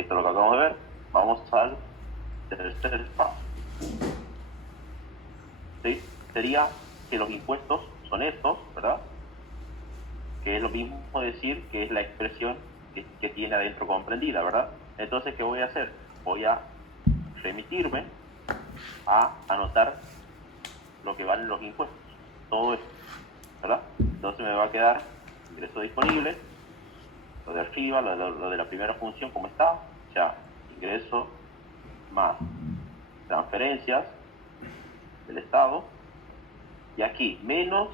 que esto es lo que acabamos de ver, vamos al tercer paso. ¿Sí? Sería que los impuestos son estos, ¿verdad? Que es lo mismo decir que es la expresión que tiene adentro comprendida, ¿verdad? Entonces, ¿qué voy a hacer? Voy a remitirme a anotar lo que valen los impuestos, todo esto, ¿verdad? Entonces me va a quedar ingreso disponible, lo de arriba, lo de la primera función como está, o sea, ingreso más transferencias del Estado, y aquí menos,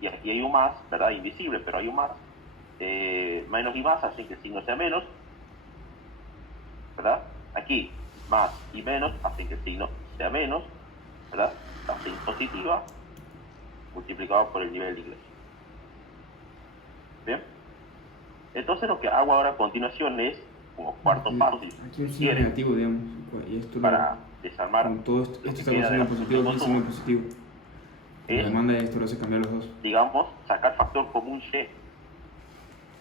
y aquí hay un más, ¿verdad? Invisible, pero hay un más, menos y más, así que el signo sea menos, ¿verdad? Aquí más y menos, así que el signo sea menos, ¿verdad? Tasa impositiva multiplicado por el nivel de ingreso. ¿Bien? Entonces lo que hago ahora a continuación es, como cuarto paso, Aquí un si signo quieren, negativo, digamos. Y esto para desarmar como todo esto, lo esto que está con queda de signo la función positivo, aquí signo consumo, positivo. Por la es, demanda esto lo hace cambiar los dos. digamos, sacar factor común Y.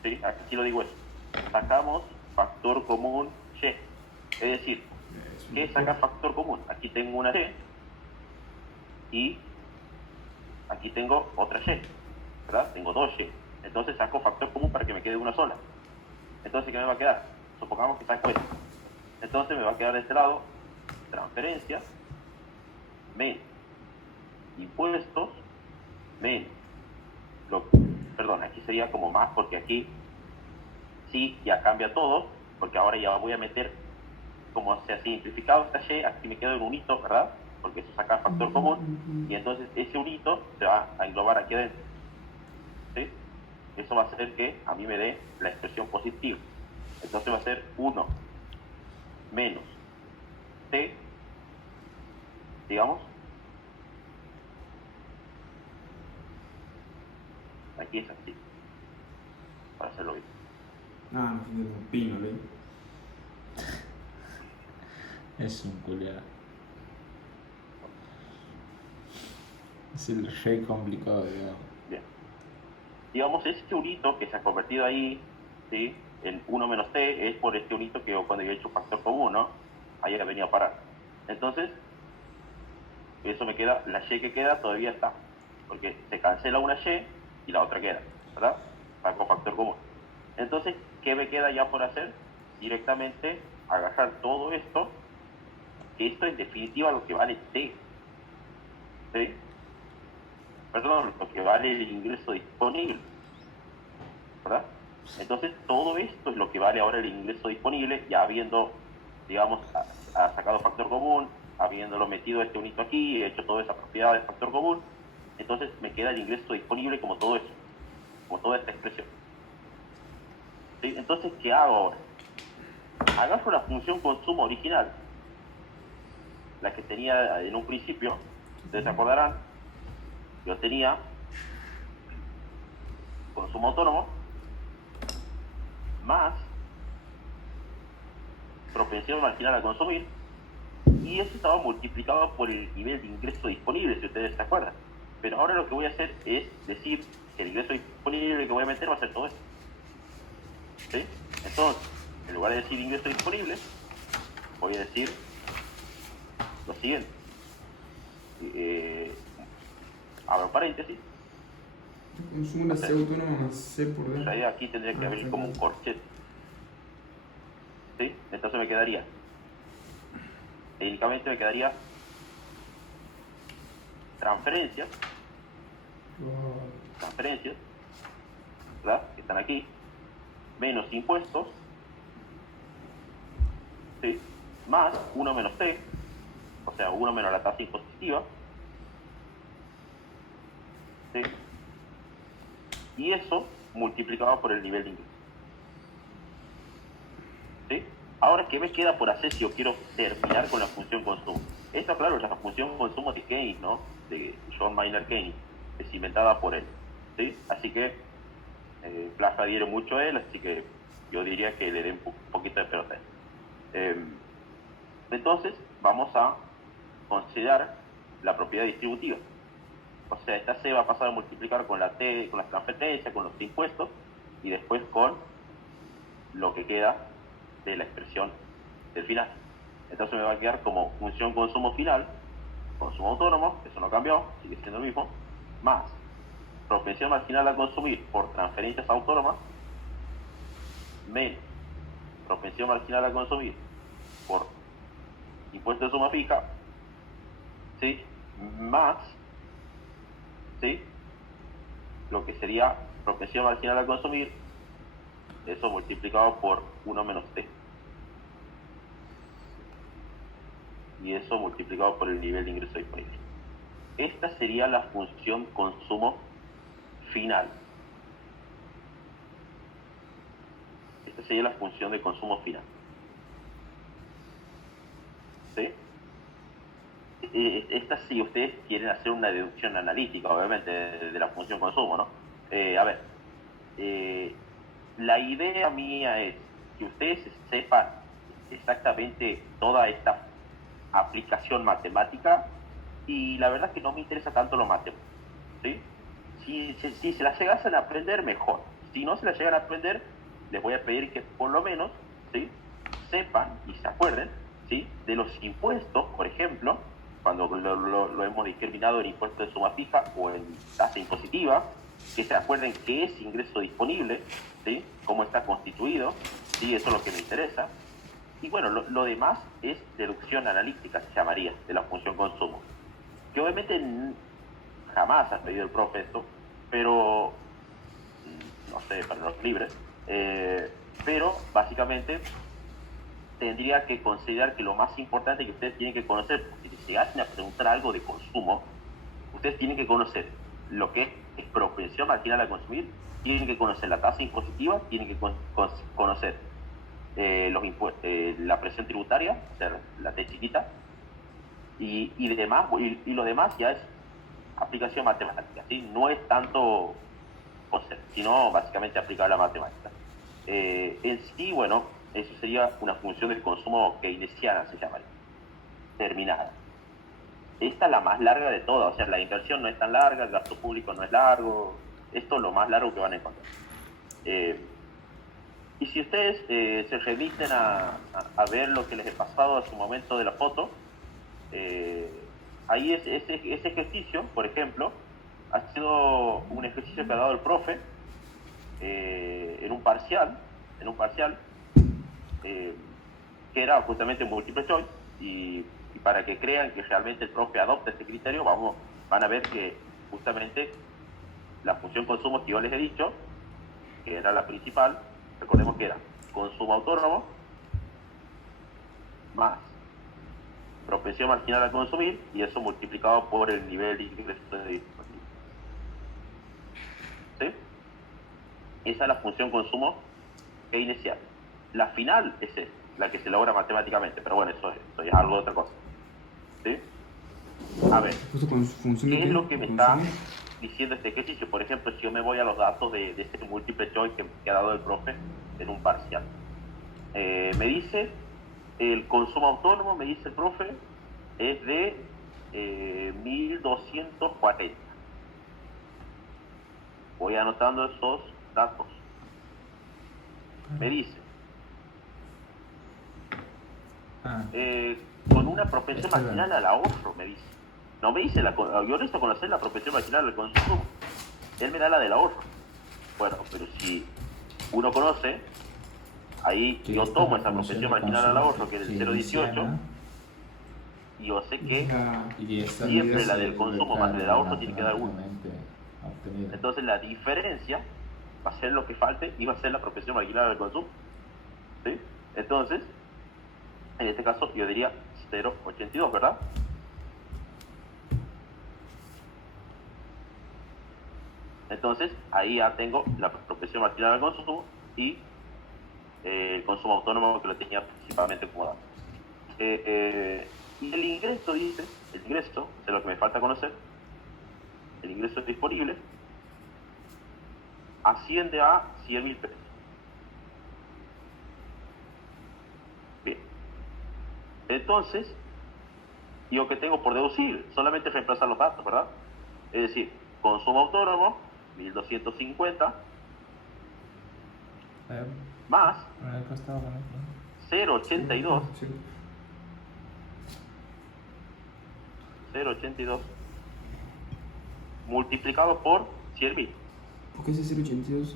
¿Sí? Aquí lo digo eso. Sacamos factor común Y. Es decir, ¿qué es sacar factor común? Aquí tengo una Y y aquí tengo otra Y, ¿verdad? Tengo dos Y. Entonces saco factor común para que me quede una sola. Entonces, ¿qué me va a quedar? Supongamos que saco esto. Entonces me va a quedar de este lado transferencias menos impuestos menos perdón, aquí sería como más porque aquí sí ya cambia todo, porque ahora ya voy a meter, como se ha simplificado esta Y, aquí me quedo en un hito, ¿verdad? Porque eso saca factor común, y entonces ese unito se va a englobar aquí adentro, ¿sí? Eso va a hacer que a mí me dé la expresión positiva. Entonces va a ser 1 menos T, digamos, aquí es así, para hacerlo bien. Ah, no, es un pino, ¿ve? Es un culiado. Es el re complicado, digamos. Bien. Digamos, este unito que se ha convertido ahí, ¿sí? En 1 menos T es por este unito que cuando yo he hecho factor común, ¿no? Ahí ha venido a parar. Entonces, eso me queda, la Y que queda todavía está, porque se cancela una Y y la otra queda, ¿verdad? Saco factor común. Entonces, ¿qué me queda ya por hacer? Directamente agarrar todo esto, que esto en definitiva lo que vale T, ¿sí? Perdón, lo que vale el ingreso disponible, ¿verdad? Entonces, todo esto es lo que vale ahora el ingreso disponible, ya habiendo, digamos, sacado factor común, habiéndolo metido este unito aquí, he hecho toda esa propiedad de factor común, entonces me queda el ingreso disponible como todo eso, como toda esta expresión. ¿Sí? Entonces, ¿qué hago ahora? Agarro la función consumo original, la que tenía en un principio, ustedes se acordarán, yo tenía consumo autónomo más propensión marginal a consumir, y eso estaba multiplicado por el nivel de ingreso disponible, si ustedes se acuerdan. Pero ahora lo que voy a hacer es decir que el ingreso disponible que voy a meter va a ser todo esto. ¿Sí? Entonces, en lugar de decir ingreso disponible, voy a decir lo siguiente. Abro paréntesis. Consumo la C autónoma más C por D. En realidad aquí tendría que abrir como un corchete. ¿Sí? Entonces me quedaría, técnicamente me quedaría transferencias, ¿verdad? Que están aquí, menos impuestos, ¿sí? Más 1 menos T, o sea, 1 menos la tasa impositiva, ¿sí? Y eso multiplicado por el nivel de ingreso. ¿Sí? Ahora, ¿qué me queda por hacer si yo quiero terminar con la función consumo? Esta, claro, es la función consumo de Keynes, ¿no? De John Maynard Keynes, es inventada por él, ¿sí? Así que Plaza adhiere mucho a él, así que yo diría que le den un poquito de pelota. Entonces, vamos a considerar la propiedad distributiva. O sea, esta C va a pasar a multiplicar con la T, con las transferencias, con los impuestos, y después con lo que queda de la expresión del final. Entonces me va a quedar como función consumo final, consumo autónomo, eso no cambió, sigue siendo el mismo, más propensión marginal a consumir por transferencias autónomas, menos propensión marginal a consumir por impuesto de suma fija, ¿sí? Más, ¿sí? Lo que sería propensión marginal a consumir, eso multiplicado por 1 menos t. Y eso multiplicado por el nivel de ingreso disponible. Esta sería la función consumo final. Esta sería la función de consumo final. ¿Sí? Esta si ustedes quieren hacer una deducción analítica, obviamente, de la función consumo, ¿no? La idea mía es que ustedes sepan exactamente toda esta aplicación matemática, y la verdad es que no me interesa tanto lo matemático, ¿sí? Si se la llegasen a aprender, mejor. Si no se la llegan a aprender, les voy a pedir que por lo menos, ¿sí?, sepan y se acuerden, ¿sí?, de los impuestos, por ejemplo, cuando lo hemos discriminado en impuesto de suma fija o en tasa impositiva, que se acuerden qué es ingreso disponible, ¿sí?, cómo está constituido, ¿sí?, eso es lo que me interesa. Y bueno, lo demás es deducción analítica, se llamaría, de la función consumo. Que obviamente jamás ha pedido el profe esto, pero no sé, para los libres, pero básicamente tendría que considerar que lo más importante que ustedes tienen que conocer, si les llegasen a preguntar algo de consumo, ustedes tienen que conocer lo que es propensión marginal a consumir, tienen que conocer la tasa impositiva, tienen que conocer la presión tributaria, o sea, la T chiquita, y demás, y lo demás ya es aplicación matemática, ¿sí? No es tanto concepto, sino básicamente aplicar la matemática. En sí, bueno, eso sería una función del consumo keynesiana, se llama, terminada. Esta es la más larga de todas, o sea, la inversión no es tan larga, el gasto público no es largo, esto es lo más largo que van a encontrar. Y si ustedes se remiten a ver lo que les he pasado a su momento de la foto, ahí ese ejercicio, por ejemplo, ha sido un ejercicio que ha dado el profe en un parcial, que era justamente multiple choice, y para que crean que realmente el profe adopta este criterio, van a ver que justamente la función consumo que yo les he dicho, que era la principal, recordemos que era consumo autónomo más propensión marginal a consumir, y eso multiplicado por el nivel de ingreso disponible. ¿Sí? Esa es la función consumo keynesiana. La final es esta, la que se logra matemáticamente, pero bueno, eso es algo de otra cosa. ¿Sí? A ver, ¿qué es lo que me está diciendo este ejercicio? Por ejemplo, si yo me voy a los datos de este múltiple choice que ha dado el profe en un parcial, me dice el consumo autónomo, me dice el profe, es de 1240. Voy anotando esos datos. Me dice con una propensión marginal al ahorro, me dice. No me dice, yo necesito conocer la propensión marginal al consumo. Él me da la del ahorro. Bueno, pero si uno conoce, ahí yo tomo esa propensión marginal al ahorro, que es el 0,18, y yo sé que siempre la del consumo más la del ahorro tiene que dar 1. Entonces la diferencia va a ser lo que falte y va a ser la propensión marginal al consumo. ¿Sí? Entonces, en este caso yo diría 0,82, ¿verdad? Entonces, ahí ya tengo la propensión marginal al consumo y el consumo autónomo, que lo tenía principalmente como dato. Y el ingreso, dice, el ingreso, es lo que me falta conocer, el ingreso disponible, asciende a 100.000 pesos. Bien. Entonces, yo que tengo por deducir, solamente reemplazar los datos, ¿verdad? Es decir, consumo autónomo, 1.250, más 0,82, Sí. 0,82 multiplicado por 100.000. ¿Por qué ese 0,82?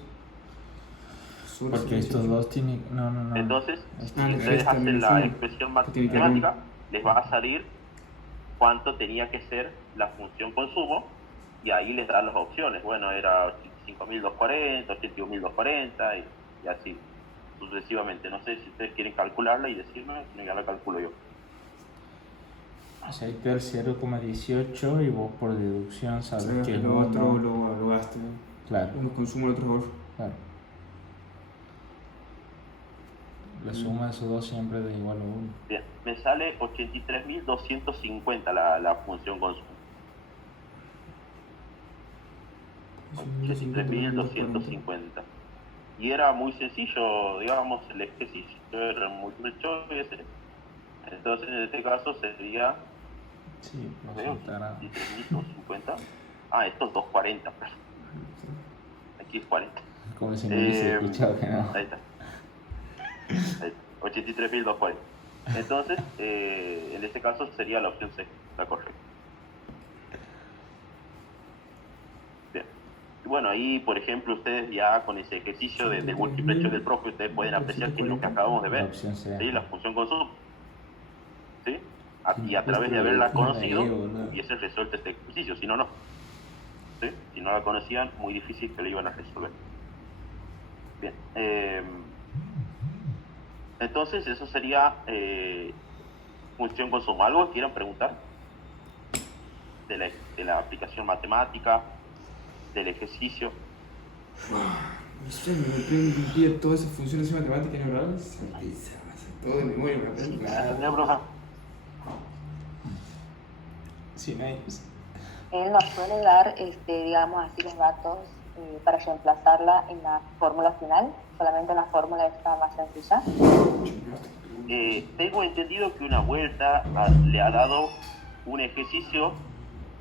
Sobre Porque estos 0,18. dos tienen. No. Entonces, Este- Ah, si le ustedes restan hacen el la sumo. expresión Que tiene que matemática, les va a salir cuánto tenía que ser la función consumo, y ahí les da las opciones. Bueno, era 85.240, 81.240 y así sucesivamente. No sé si ustedes quieren calcularla y decirme, si no, ya la calculo yo. O sea, ahí te da el 0,18 y vos por deducción sabes Sabes que que es lo otro uno. lo gasto. Claro, Uno consumo, el otro ahorro. claro. La suma de esos dos siempre da igual a 1. Bien, me sale 83.250 la función consumo. 83.250. Y era muy sencillo, digamos, el ejercicio era multiple choice. Entonces, en este caso sería, Sí, no pues veo, estará. 83.250. Ah, esto es 240, pero aquí es 40. Como si no hubiese Eh, escuchado que no. Ahí está. 83.240. Entonces, en este caso sería la opción C, la correcta. Bien. Y bueno, ahí, por ejemplo, ustedes ya con ese ejercicio del múltiple choice del profe, ustedes pueden apreciar que es lo que acabamos de La ver. opción C. ¿Sí? La función consumo. ¿Sí? Y a Justo través de lo haberla dijimos conocido, ahí, boludo. hubiesen resuelto este ejercicio. Si no, no. ¿Sí? Si no la conocían, muy difícil que lo iban a resolver. Bien. Entonces, eso sería función consumo. ¿Algo quieran preguntar de la aplicación matemática, del ejercicio? No sé, me pide todas esas funciones matemáticas neurales. Se hace todo de memoria, me aprendo. ¿Entendió, profe? Sí, no hay- Él nos suele dar, digamos así, los datos para reemplazarla en la fórmula final, solamente en la fórmula esta más sencilla. Tengo entendido que una vuelta le ha dado un ejercicio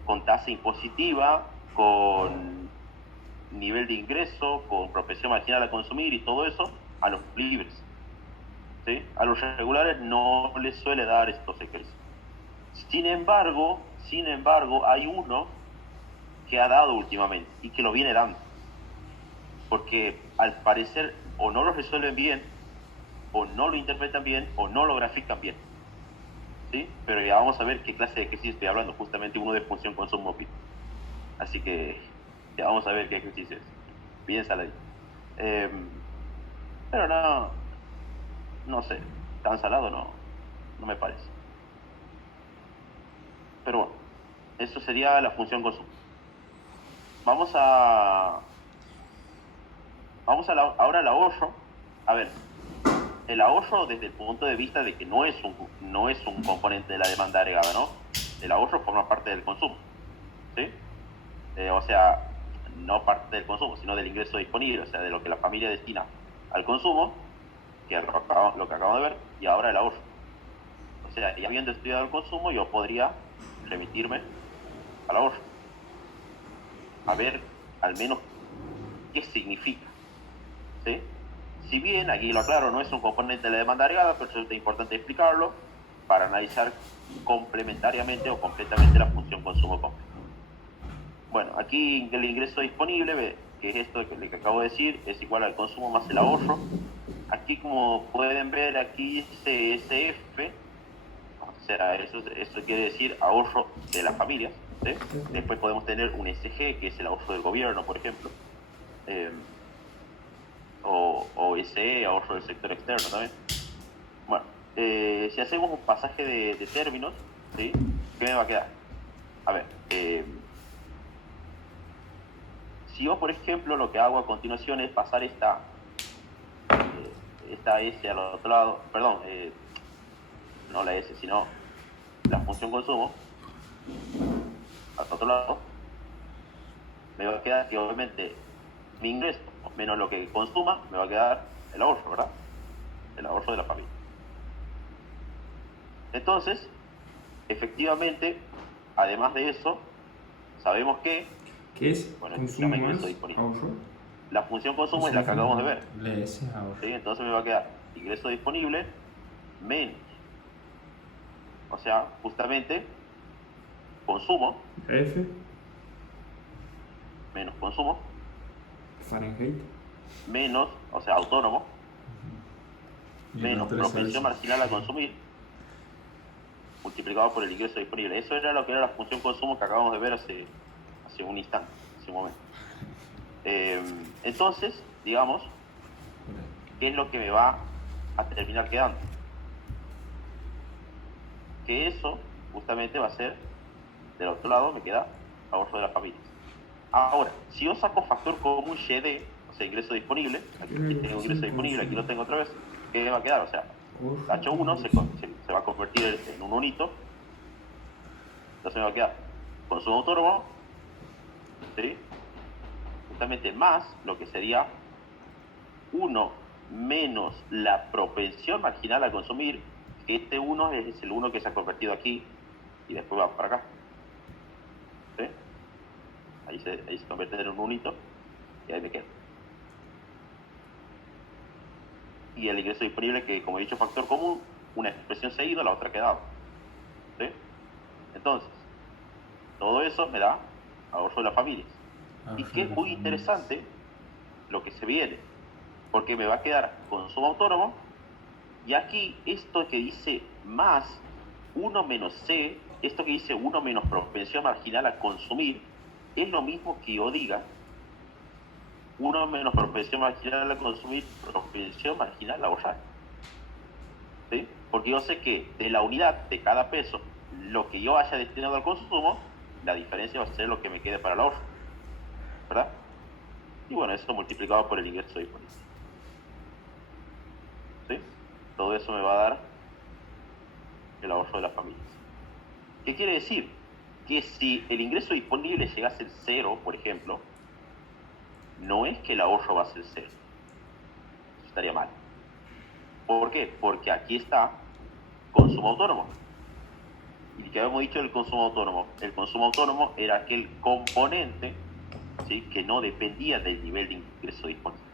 con tasa impositiva, con nivel de ingreso, con propensión marginal a consumir y todo eso a los libres. ¿Sí? A los regulares no les suele dar estos ejercicios. Sin embargo, hay uno que ha dado últimamente y que lo viene dando. Porque al parecer o no lo resuelven bien, o no lo interpretan bien, o no lo grafican bien. ¿Sí? Pero ya vamos a ver qué clase de ejercicio estoy hablando, justamente uno de función consumo. Así que ya vamos a ver qué ejercicio es. Bien saladito. Pero no sé, tan salado no me parece. Pero bueno, eso sería la función consumo. Vamos ahora al ahorro. A ver, el ahorro desde el punto de vista de que no es un componente de la demanda agregada, ¿no? El ahorro forma parte del consumo, ¿sí? O sea, no parte del consumo, sino del ingreso disponible, o sea, de lo que la familia destina al consumo, que es lo que acabamos de ver, y ahora el ahorro. O sea, y habiendo estudiado el consumo, yo podría remitirme al ahorro, a ver al menos qué significa, ¿sí? Si bien, aquí lo aclaro, no es un componente de la demanda agregada, pero es importante explicarlo para analizar complementariamente o completamente la función consumo completo. Bueno, aquí el ingreso disponible, que es esto que acabo de decir, es igual al consumo más el ahorro. Aquí, como pueden ver, aquí dice SF, o sea, eso quiere decir ahorro de las familias, ¿sí? Después podemos tener un SG, que es el ahorro del gobierno, por ejemplo, o SE, ahorro del sector externo también. Bueno, si hacemos un pasaje de términos, ¿sí? ¿Qué me va a quedar? A ver, si yo, por ejemplo, lo que hago a continuación es pasar esta S al otro lado, perdón, no la S, sino la función consumo al otro lado, me va a quedar que obviamente mi ingreso menos lo que consuma, me va a quedar el ahorro, ¿verdad? El ahorro de la familia. Entonces, efectivamente, además de eso, sabemos que, ¿Qué es? bueno, esto se Consumo llama ingreso más disponible. ahorro. La función consumo es la que acabamos de ver, Le ese es ahorro. ¿sí? Entonces me va a quedar ingreso disponible menos. O sea, justamente consumo F, menos consumo Fahrenheit. menos, o sea, autónomo, Y menos no, 3 propensión Celsius. marginal a consumir, multiplicado por el ingreso disponible. Eso era lo que era la función consumo que acabamos de ver hace un instante, hace un momento. Entonces, digamos, ¿qué es lo que me va a terminar quedando? Que eso justamente va a ser, del otro lado me queda ahorro de las familias. Ahora, si yo saco factor común YD, o sea, ingreso disponible, aquí tengo ingreso disponible, aquí lo tengo otra vez, ¿qué va a quedar? O sea, H1 se va a convertir en un unito, entonces me va a quedar consumo autónomo, ¿sí? Justamente más lo que sería 1 menos la propensión marginal a consumir, que este 1 es el 1 que se ha convertido aquí y después va para acá. ¿Sí? Ahí se convierte en un unito y ahí me queda. Y el ingreso disponible, que como he dicho, factor común, una expresión seguida, la otra quedado. ¿Sí? Entonces, todo eso me da ahorro de las familias. Y que es muy interesante lo que se viene, porque me va a quedar consumo autónomo, y aquí esto que dice más 1 menos C, esto que dice 1 menos propensión marginal a consumir, es lo mismo que yo diga 1 menos propensión marginal a consumir, propensión marginal a ahorrar. ¿Sí? Porque yo sé que de la unidad de cada peso, lo que yo haya destinado al consumo, la diferencia va a ser lo que me quede para el ahorro, ¿verdad? Y bueno, eso multiplicado por el ingreso disponible. ¿Sí? Todo eso me va a dar el ahorro de las familias. ¿Qué quiere decir? Que si el ingreso disponible llegase a ser 0, por ejemplo, no es que el ahorro va a ser 0. Eso estaría mal. ¿Por qué? Porque aquí está consumo autónomo. Y que habíamos dicho del consumo autónomo. El consumo autónomo era aquel componente, ¿sí?, que no dependía del nivel de ingreso disponible.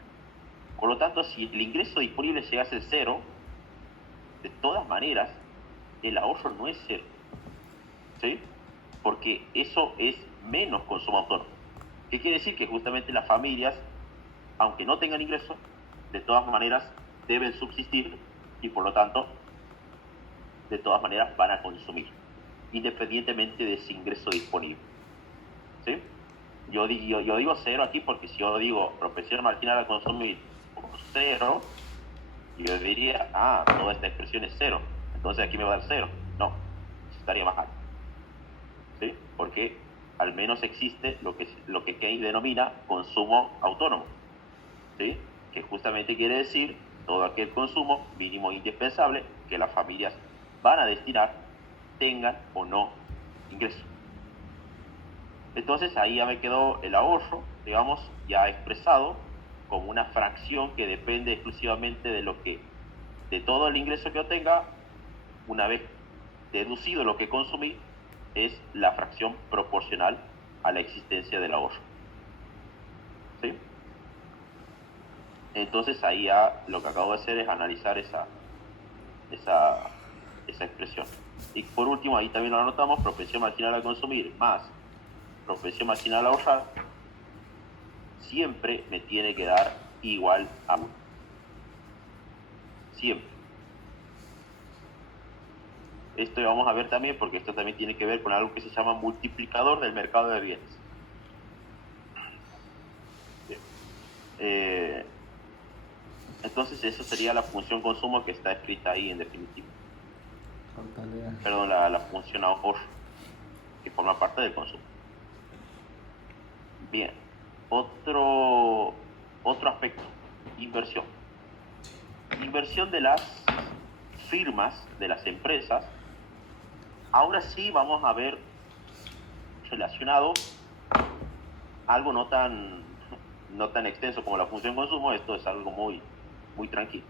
Por lo tanto, si el ingreso disponible llegase a 0, de todas maneras, el ahorro no es 0. ¿Sí? Porque eso es menos consumo autónomo. ¿Qué quiere decir? Que justamente las familias, aunque no tengan ingresos, de todas maneras deben subsistir y por lo tanto, de todas maneras van a consumir, independientemente de ese ingreso disponible. ¿Sí? Yo digo 0 aquí porque si yo digo propensión marginal a consumir por 0, yo diría, toda esta expresión es 0, entonces aquí me va a dar 0. No, eso estaría más alto. ¿Sí? Porque al menos existe lo que Keynes denomina consumo autónomo, ¿sí? Que justamente quiere decir todo aquel consumo mínimo indispensable que las familias van a destinar, tengan o no ingreso. Entonces ahí ya me quedó el ahorro, digamos, ya expresado como una fracción que depende exclusivamente de todo el ingreso que yo tenga. Una vez deducido lo que consumí, es la fracción proporcional a la existencia del ahorro. ¿Sí? Entonces ahí ya lo que acabo de hacer es analizar esa expresión. Y por último, ahí también lo anotamos, propensión marginal a consumir más propensión marginal a ahorrar, siempre me tiene que dar igual a 1. Siempre. Esto vamos a ver también, porque esto también tiene que ver con algo que se llama multiplicador del mercado de bienes. Entonces esa sería la función consumo que está escrita ahí en definitiva. Perdón, la función ahorro, que forma parte del consumo. Bien, otro aspecto, inversión. Inversión de las firmas, de las empresas. Ahora sí vamos a ver relacionado algo no tan extenso como la función consumo. Esto es algo muy tranquilo,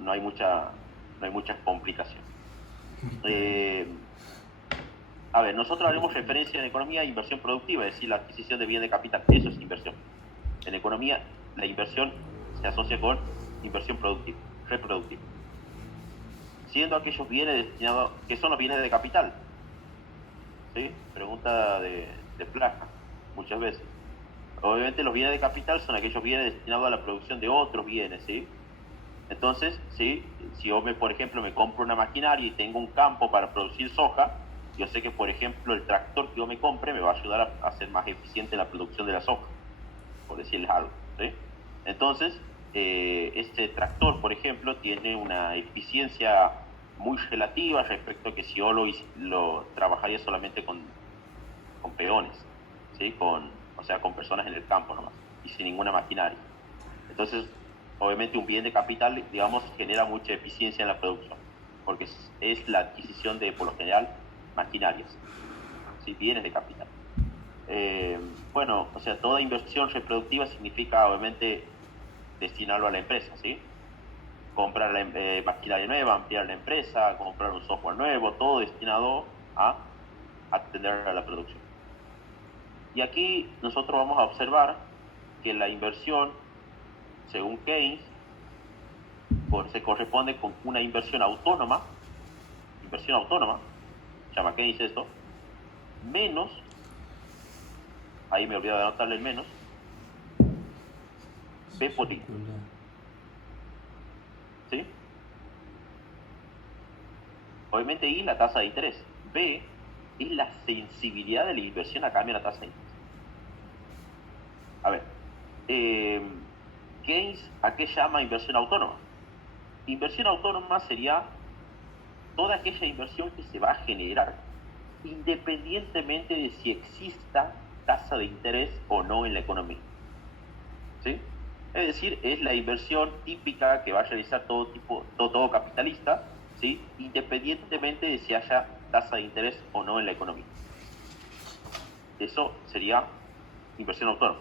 no hay mucha complicación. A ver, nosotros haremos referencia en economía a inversión productiva, es decir, la adquisición de bienes de capital. Eso es inversión. En economía, la inversión se asocia con inversión productiva, reproductiva. siendo aquellos bienes destinados, que son los bienes de capital. ¿Sí? Pregunta de placa, muchas veces. Obviamente los bienes de capital son aquellos bienes destinados a la producción de otros bienes, ¿sí? Entonces, ¿sí? Si yo, por ejemplo, me compro una maquinaria y tengo un campo para producir soja, yo sé que, por ejemplo, el tractor que yo me compre me va a ayudar a ser más eficiente en la producción de la soja, por decirles algo, ¿sí? Entonces, este tractor, por ejemplo, tiene una eficiencia muy relativa respecto a que si yo lo trabajaría solamente con peones, ¿sí? O sea, con personas en el campo nomás, y sin ninguna maquinaria. Entonces, obviamente un bien de capital, digamos, genera mucha eficiencia en la producción, porque es la adquisición de, por lo general, maquinarias, ¿sí? Bienes de capital. Bueno, o sea, toda inversión reproductiva significa, obviamente, destinarlo a la empresa, ¿sí? Comprar maquinaria nueva, ampliar la empresa, comprar un software nuevo, todo destinado a atender a la producción. Y aquí nosotros vamos a observar que la inversión, según Keynes, se corresponde con una inversión autónoma, llama Keynes esto, menos, ahí me olvidé de anotarle el menos, B por I. ¿Sí? Obviamente I, la tasa de interés. B es la sensibilidad de la inversión a cambio de la tasa de interés. A ver, Keynes, ¿a qué llama inversión autónoma? Inversión autónoma sería toda aquella inversión que se va a generar independientemente de si exista tasa de interés o no en la economía. ¿Sí? Es decir, es la inversión típica que va a realizar todo capitalista, ¿sí? Independientemente de si haya tasa de interés o no en la economía. Eso sería inversión autónoma.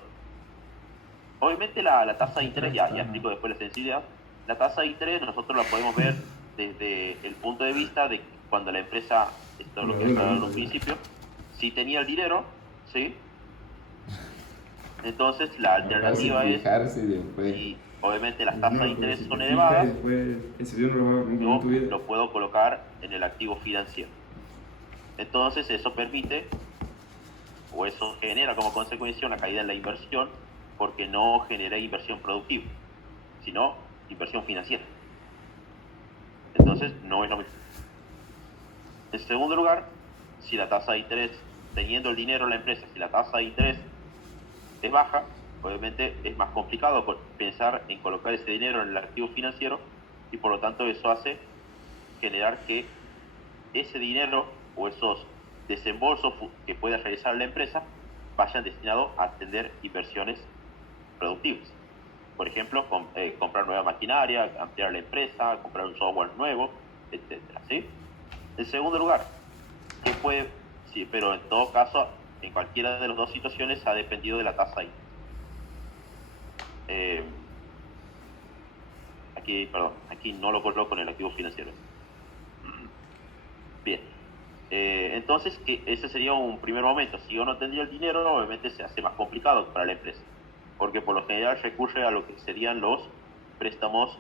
Obviamente la tasa de interés, ya explico después la sensibilidad, la tasa de interés nosotros la podemos ver desde el punto de vista de cuando la empresa, esto es lo que estaba en un principio, si tenía el dinero, ¿sí? Entonces la alternativa es, si obviamente las tasas de interés son elevadas, yo lo puedo colocar en el activo financiero. Entonces eso permite, o eso genera como consecuencia una caída en la inversión, porque no genera inversión productiva, sino inversión financiera. Entonces no es lo mismo. En segundo lugar, si la tasa de interés, teniendo el dinero en la empresa, si la tasa de interés es baja, obviamente es más complicado pensar en colocar ese dinero en el activo financiero, y por lo tanto eso hace generar que ese dinero o esos desembolsos que pueda realizar la empresa vayan destinados a atender inversiones productivas. Por ejemplo, comprar nueva maquinaria, ampliar la empresa, comprar un software nuevo, etcétera, ¿sí? En segundo lugar, sí, pero en todo caso, en cualquiera de las dos situaciones ha dependido de la tasa ahí. Aquí no lo coloco en el activo financiero. Bien. Entonces, ese sería un primer momento. Si yo no tendría el dinero, obviamente se hace más complicado para la empresa, porque por lo general recurre a lo que serían los préstamos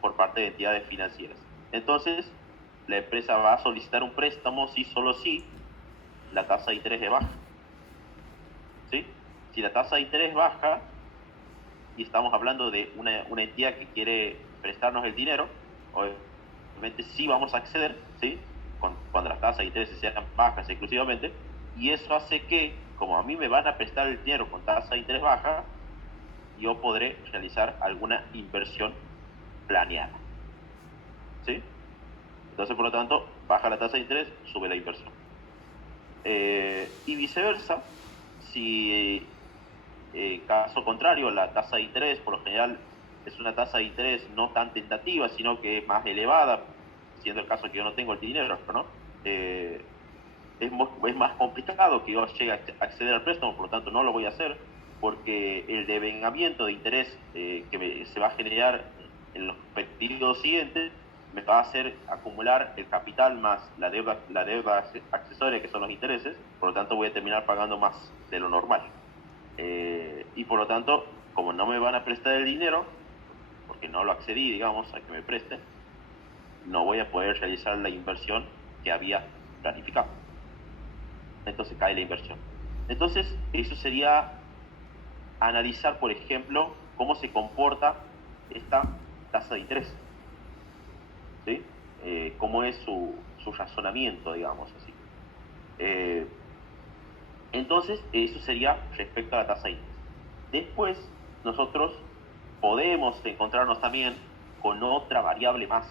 por parte de entidades financieras. Entonces, la empresa va a solicitar un préstamo solo si la tasa de interés es baja. ¿Sí? Si la tasa de interés baja, y estamos hablando de una entidad que quiere prestarnos el dinero, obviamente sí vamos a acceder, ¿sí? Cuando las tasas de interés sean bajas exclusivamente, y eso hace que, como a mí me van a prestar el dinero con tasa de interés baja, yo podré realizar alguna inversión planeada, ¿sí? Entonces, por lo tanto, baja la tasa de interés, sube la inversión. Y viceversa, si caso contrario, la tasa de interés por lo general es una tasa de interés no tan tentativa, sino que es más elevada, siendo el caso que yo no tengo el dinero, ¿no? Es más complicado que yo llegue a acceder al préstamo, por lo tanto no lo voy a hacer, porque el devengamiento de interés que se va a generar en los periodos siguientes me va a hacer acumular el capital más la deuda accesoria, que son los intereses, por lo tanto voy a terminar pagando más de lo normal. Y por lo tanto, como no me van a prestar el dinero, porque no lo accedí, digamos, a que me presten, no voy a poder realizar la inversión que había planificado. Entonces cae la inversión. Entonces, eso sería analizar, por ejemplo, cómo se comporta esta tasa de interés, ¿sí? Cómo es su razonamiento, digamos así. Entonces, eso sería respecto a la tasa de interés. Después, nosotros podemos encontrarnos también con otra variable más,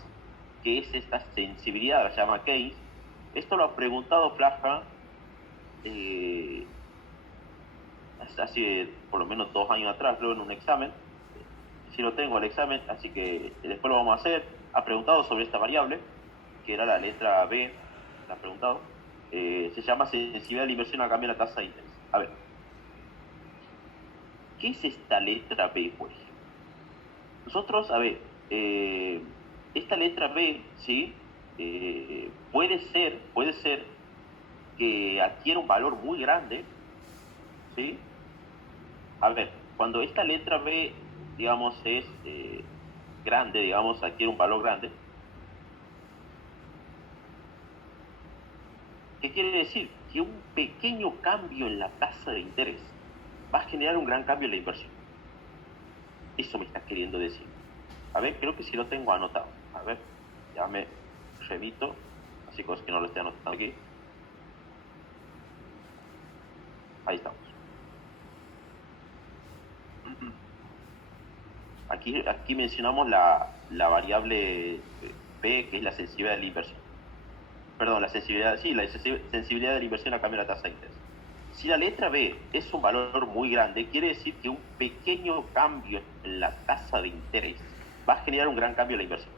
que es esta sensibilidad, la llama Keynes. Esto lo ha preguntado Flaja hace por lo menos 2 años atrás, luego en un examen. Sí lo tengo el examen, así que después lo vamos a hacer. Ha preguntado sobre esta variable, que era la letra B, la ha preguntado. Se llama sensibilidad de la inversión a cambio de la tasa de interés. A ver, ¿qué es esta letra B, por ejemplo? Nosotros, a ver, esta letra B, ¿sí? Puede ser que adquiera un valor muy grande, ¿sí? A ver, cuando esta letra B, digamos, es grande, digamos, adquiere un valor grande, ¿qué quiere decir? Que un pequeño cambio en la tasa de interés va a generar un gran cambio en la inversión. Eso me está queriendo decir. A ver, creo que sí lo tengo anotado. A ver, ya me remito, así cosas que no lo estoy anotando aquí. Ahí estamos. Aquí mencionamos la variable P, que es la sensibilidad de la inversión. Perdón, la sensibilidad de la inversión a cambio de la tasa de interés. Si la letra B es un valor muy grande, quiere decir que un pequeño cambio en la tasa de interés va a generar un gran cambio en la inversión.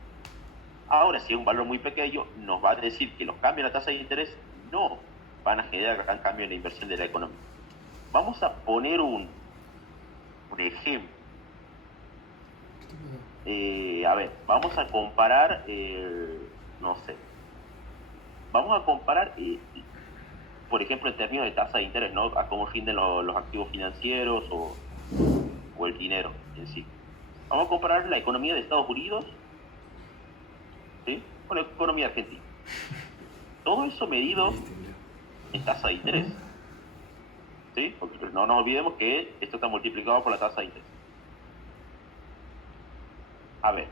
Ahora, si es un valor muy pequeño, nos va a decir que los cambios en la tasa de interés no van a generar gran cambio en la inversión de la economía. Vamos a poner un ejemplo. A ver, vamos a comparar, no sé, vamos a comparar, por ejemplo, en términos de tasa de interés, ¿no? A cómo rinden los activos financieros o el dinero en sí. Vamos a comparar la economía de Estados Unidos, ¿sí?, con la economía argentina. Todo eso medido en tasa de interés, ¿sí? Porque no nos olvidemos que esto está multiplicado por la tasa de interés. A ver,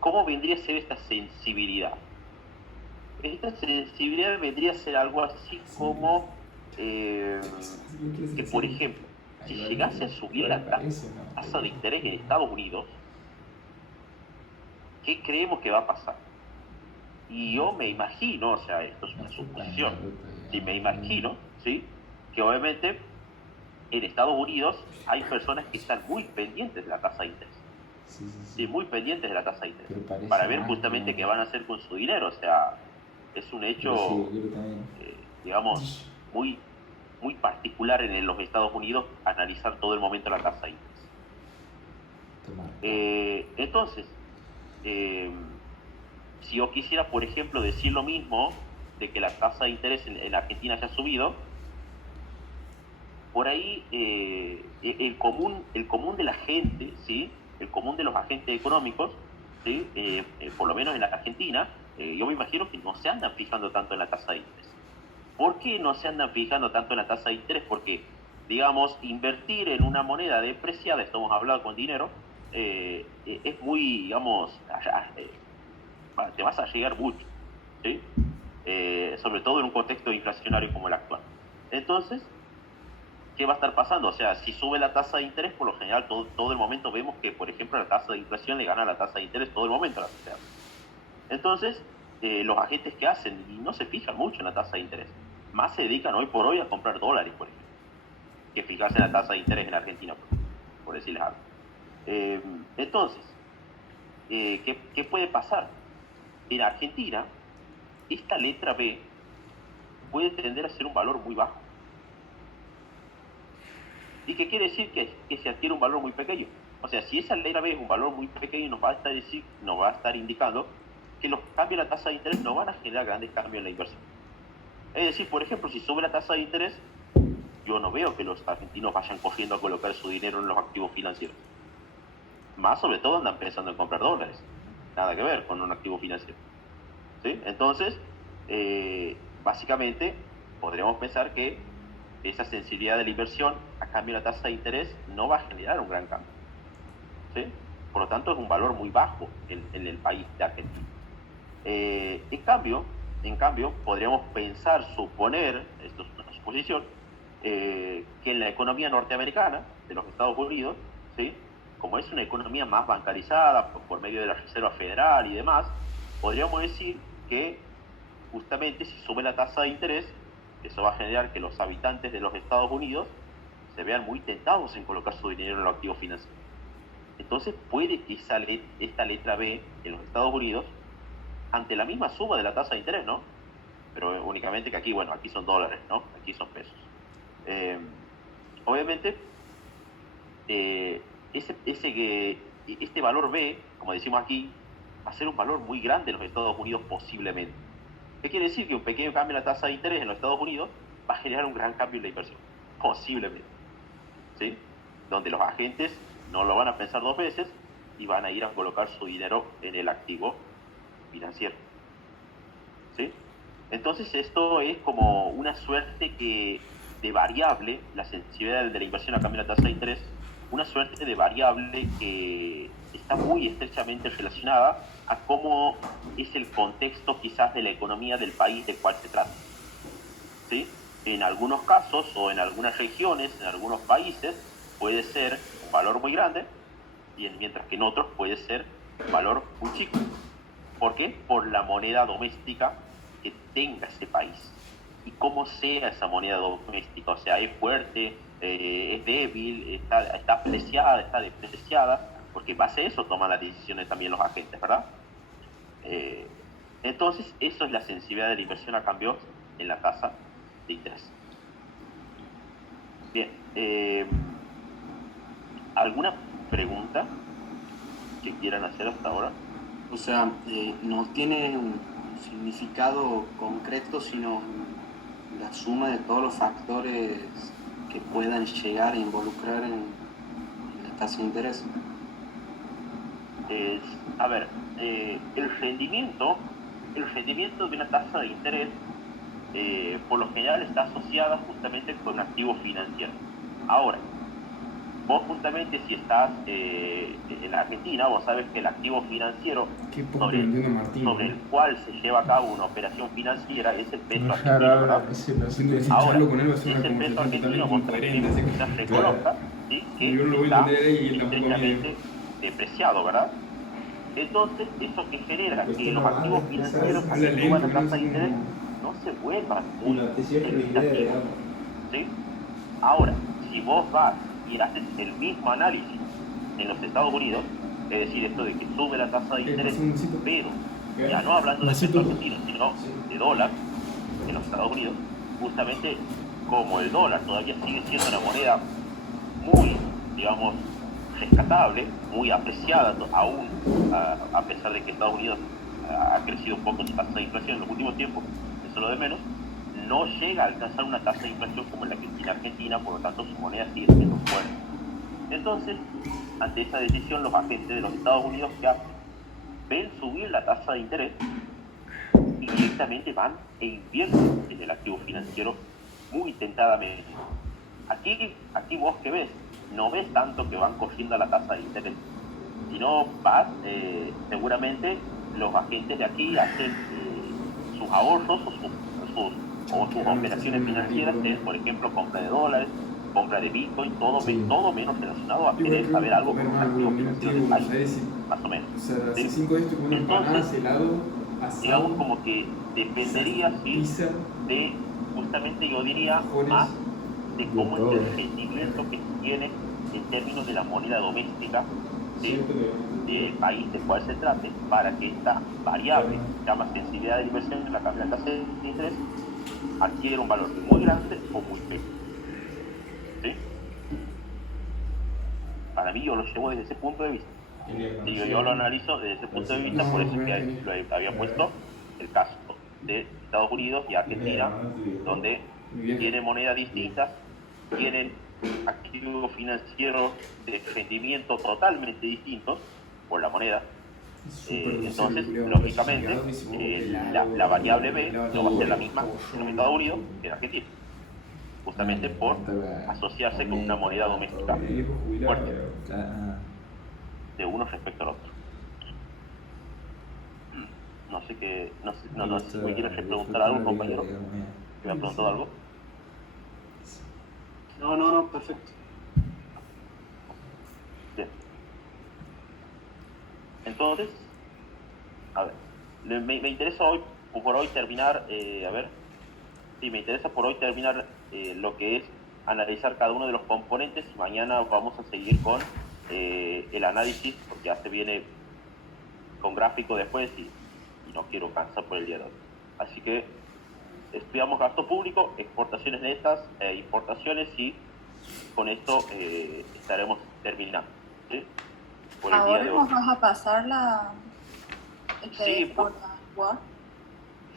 ¿cómo vendría a ser esta sensibilidad? Esta sensibilidad vendría a ser algo así como que, por ejemplo, si llegase a subir la tasa de interés en Estados Unidos, ¿qué creemos que va a pasar? Y yo me imagino, o sea, esto es una suposición, si me imagino, ¿sí?, que obviamente en Estados Unidos hay personas que están muy pendientes de la tasa de interés. Sí, muy pendientes de la tasa de interés, para ver justamente qué van a hacer con su dinero. O sea, es un hecho, digamos, muy particular en los Estados Unidos analizar todo el momento la tasa de interés. Entonces, si yo quisiera, por ejemplo, decir lo mismo, de que la tasa de interés en Argentina haya subido, por ahí el común de la gente, ¿sí?, el común de los agentes económicos, ¿sí?, por lo menos en la Argentina, yo me imagino que no se andan fijando tanto en la tasa de interés. ¿Por qué no se andan fijando tanto en la tasa de interés? Porque, digamos, invertir en una moneda depreciada, estamos hablando con dinero, es muy, digamos, te vas a llegar mucho, ¿sí?, sobre todo en un contexto inflacionario como el actual. Entonces, ¿qué va a estar pasando? O sea, si sube la tasa de interés, por lo general todo el momento vemos que, por ejemplo, la tasa de inflación le gana a la tasa de interés todo el momento a la sociedad. Entonces, los agentes que hacen, y no se fijan mucho en la tasa de interés, más se dedican hoy por hoy a comprar dólares, por ejemplo, que fijarse en la tasa de interés en Argentina, por decirles algo. Entonces, ¿qué puede pasar? En Argentina, esta letra B puede tender a ser un valor muy bajo. ¿Y qué quiere decir? Que se adquiere un valor muy pequeño. O sea, si esa letra B es un valor muy pequeño, nos va a estar indicando que los cambios en la tasa de interés no van a generar grandes cambios en la inversión. Es decir, por ejemplo, si sube la tasa de interés, yo no veo que los argentinos vayan corriendo a colocar su dinero en los activos financieros. Más sobre todo andan pensando en comprar dólares. Nada que ver con un activo financiero. ¿sí? Entonces, básicamente, podríamos pensar que esa sensibilidad de la inversión a cambio de la tasa de interés no va a generar un gran cambio, ¿sí? Por lo tanto, es un valor muy bajo en el país de Argentina. En cambio, podríamos pensar, suponer, esto es una suposición, que en la economía norteamericana, de los Estados Unidos, ¿sí? Como es una economía más bancarizada por medio de la Reserva Federal y demás, podríamos decir que justamente si sube la tasa de interés, eso va a generar que los habitantes de los Estados Unidos se vean muy tentados en colocar su dinero en los activos financieros. Entonces puede que esta letra B en los Estados Unidos, ante la misma suma de la tasa de interés, ¿no? Pero únicamente que aquí, bueno, aquí son dólares, ¿no? Aquí son pesos. Obviamente, este valor B, como decimos aquí, va a ser un valor muy grande en los Estados Unidos posiblemente. ¿Qué quiere decir? Que un pequeño cambio en la tasa de interés en los Estados Unidos va a generar un gran cambio en la inversión, posiblemente, ¿sí? Donde los agentes no lo van a pensar dos veces y van a ir a colocar su dinero en el activo financiero, ¿sí? Entonces esto es como una suerte de variable, la sensibilidad de la inversión a cambio de la tasa de interés, una suerte de variable que está muy estrechamente relacionada a cómo es el contexto quizás de la economía del país del cual se trata, ¿sí? En algunos casos o en algunas regiones, en algunos países, puede ser un valor muy grande, y mientras que en otros puede ser un valor muy chico. ¿Por qué? Por la moneda doméstica que tenga ese país y cómo sea esa moneda doméstica. O sea, es fuerte, es débil, está apreciada, está depreciada, porque en base a eso toman las decisiones también los agentes, ¿verdad? Entonces, eso es la sensibilidad de la inversión a cambio en la tasa de interés. Bien, ¿alguna pregunta que quieran hacer hasta ahora? O sea, no tiene un significado concreto, sino la suma de todos los factores que puedan llegar a involucrar en la tasa de interés. A ver, el rendimiento de una tasa de interés por lo general está asociada justamente con un activo financiero. Ahora, vos justamente si estás en la Argentina, vos sabes que el activo financiero sobre el cual se lleva a cabo una operación financiera es el peso argentino, ¿verdad? Ahora, ese peso argentino vos también se recoloca, ¿sí? Que está estrechamente depreciado, ¿verdad? Entonces, eso que genera que los activos financieros que suban la tasa de interés no se vuelvan muy significativos, ¿sí? Ahora, si vos vas y haces el mismo análisis en los Estados Unidos, es decir, esto de que sube la tasa de interés, pero ya no hablando de peso argentino, sino de dólar en los Estados Unidos, justamente como el dólar todavía sigue siendo una moneda muy, digamos, rescatable, muy apreciada aún, a pesar de que Estados Unidos ha crecido un poco su tasa de inflación en los últimos tiempos, eso es lo de menos, no llega a alcanzar una tasa de inflación como la que tiene Argentina, por lo tanto su moneda sigue siendo fuerte. Entonces, ante esa decisión, los agentes de los Estados Unidos que hacen, ven subir la tasa de interés y directamente van e invierten en el activo financiero muy tentadamente. Aquí vos que ves, no ves tanto que van cogiendo a la tasa de interés, sino vas, seguramente los agentes de aquí hacen sus ahorros o sus operaciones financieras, que es, por ejemplo, compra de dólares, compra de Bitcoin, todo menos relacionado a querer saber algo con un activo financiero del país, más o menos. ¿Sí? Entonces, digamos como que dependería, ¿sí?, de, justamente yo diría, más de cómo es el rendimiento que tiene en términos de la moneda doméstica, ¿sí?, del país del cual se trate, para que esta variable, que se llama sensibilidad de inversión en la cambio de tasa de interés, adquiere un valor muy grande o muy pequeño. ¿Sí? Para mí yo lo llevo desde ese punto de vista. Y yo lo analizo desde ese punto de vista, por eso es que lo había puesto el caso de Estados Unidos y Argentina, donde tienen monedas distintas, tienen activos financieros de rendimiento totalmente distintos por la moneda, Entonces, lógicamente, la variable B no va a ser la misma en los Estados Unidos que en Argentina, justamente por asociarse con una moneda doméstica fuerte de uno respecto al otro. No sé qué, no sé si me quieres preguntar algo, compañero. ¿Me han preguntado algo? No, perfecto. Bien. Entonces, a ver, me interesa hoy, por hoy terminar, me interesa por hoy terminar lo que es analizar cada uno de los componentes y mañana vamos a seguir con el análisis, porque ya se viene con gráfico después y no quiero cansar por el día de hoy. Así que estudiamos gasto público, exportaciones netas e importaciones y con esto estaremos terminando, ¿sí? Por el día de hoy. ¿Ahora nos vas a pasar Sí, Word?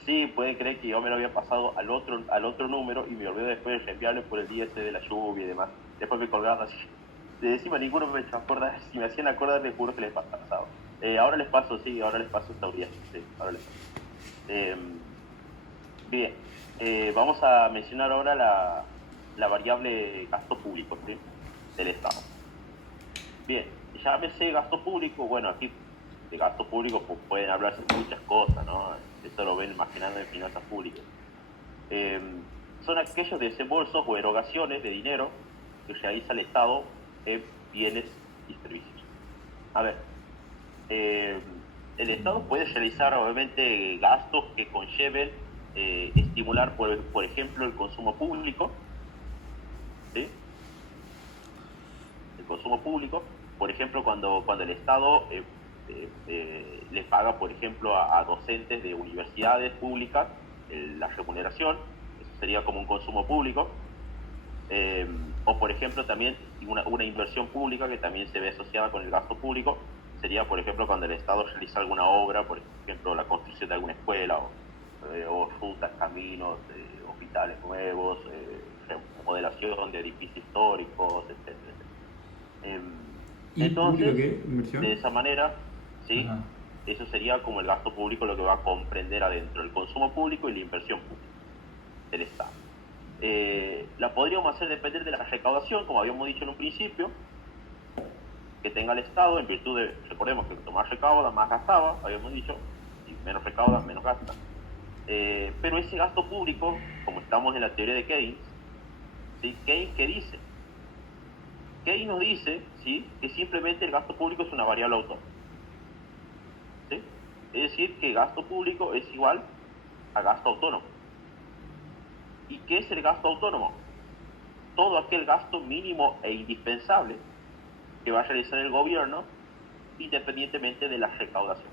Sí, puede creer que yo me lo había pasado al otro número y me olvidé después de reenviarle por el día ese de la lluvia y demás. Después me colgaban así. De encima ninguno me echó a acordar. Si me hacían acordar, les juro que les pasaba. Ahora les paso esta día. Sí, ahora les paso. Bien, vamos a mencionar ahora la variable gasto público, ¿sí? Del Estado. Bien, llámese gasto público, bueno, aquí de gasto público pues, pueden hablarse muchas cosas, ¿no? Esto lo ven más que nada en finanzas públicas. Son aquellos desembolsos o erogaciones de dinero que realiza el Estado en bienes y servicios. A ver, el Estado puede realizar obviamente gastos que conlleven estimular, por ejemplo, el consumo público, ¿sí? El consumo público, por ejemplo, cuando el Estado le paga, por ejemplo, a docentes de universidades públicas la remuneración, eso sería como un consumo público, o por ejemplo también una inversión pública que también se ve asociada con el gasto público, sería por ejemplo cuando el Estado realiza alguna obra, por ejemplo la construcción de alguna escuela o rutas, caminos, hospitales nuevos, remodelación de edificios históricos, etc. ¿Y Entonces, público qué? ¿Inversión? de esa manera, ¿sí? Ajá. Eso sería como el gasto público, lo que va a comprender adentro, el consumo público y la inversión pública del Estado. La podríamos hacer depender de la recaudación, como habíamos dicho en un principio, que tenga el Estado, en virtud de, recordemos que cuanto más recauda, más gastaba, habíamos dicho, y menos recauda, menos gasta. Pero ese gasto público, como estamos en la teoría de Keynes, ¿sí? Keynes, ¿qué dice? Keynes nos dice, ¿sí?, que simplemente el gasto público es una variable autónoma, ¿sí? Es decir, que gasto público es igual a gasto autónomo. ¿Y qué es el gasto autónomo? Todo aquel gasto mínimo e indispensable que va a realizar el gobierno independientemente de la recaudación.